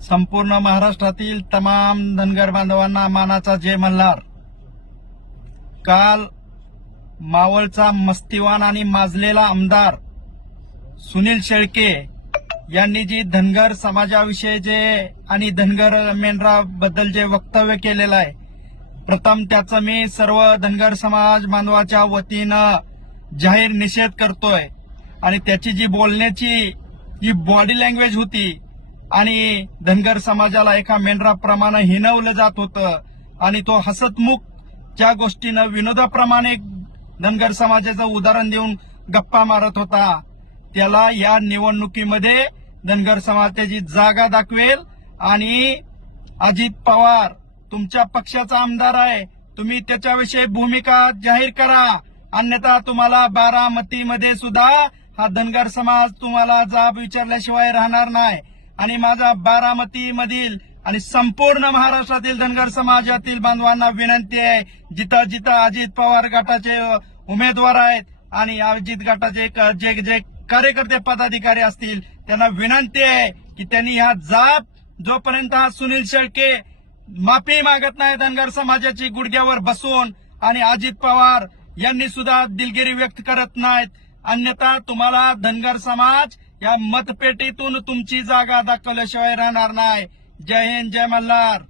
संपूर्ण महाराष्ट्रातील तमाम धनगर बांधवांना मानाचा जय मल्हार। काल मावळचा मस्तीवान आणि माजलेला आमदार सुनील शेळके यांनी जी धनगर समाजाविषयी जे आणि धनगर मेंढराबद्दल जे वक्तव्य केलेलं आहे, प्रथम त्याचा मी सर्व धनगर समाज बांधवाच्या वतीनं जाहीर निषेध करतोय। आणि त्याची जी बोलण्याची जी बॉडी लँग्वेज होती आणि धनगर समाजाला एका मेंढराप्रमाणे हिणवलं जात होतं आणि तो हसतमुख ज्या गोष्टीनं विनोदाप्रमाणे धनगर समाजाचं उदाहरण देऊन गप्पा मारत होता, त्याला या निवडणुकीमध्ये धनगर समाज त्याची जागा दाखवेल। आणि अजित पवार तुमच्या पक्षाचा आमदार आहे, तुम्ही त्याच्याविषयी भूमिका जाहीर करा, अन्यथा तुम्हाला बारामतीमध्ये सुद्धा हा धनगर समाज तुम्हाला जाब विचारल्याशिवाय राहणार नाही। आणि माझा बारामतीमधील आणि संपूर्ण महाराष्ट्रातील धनगर समाजातील बांधवांना विनंती आहे, जिथं जिथं अजित पवार गटाचे उमेदवार आहेत आणि अजित गटाचे जे कार्यकर्ते पदाधिकारी असतील त्यांना विनंती आहे की त्यांनी हा जाब जोपर्यंत हा सुनील शेळके माफी मागत नाही धनगर समाजाची गुडघ्यावर बसून आणि अजित पवार यांनी सुद्धा दिलगिरी व्यक्त करत नाहीत, अन्यथा तुम्हाला धनगर समाज या मतपेटीतून तुमची जागा दाखवल्याशिवाय राहणार नाही। जय हिंद, जय मल्हार।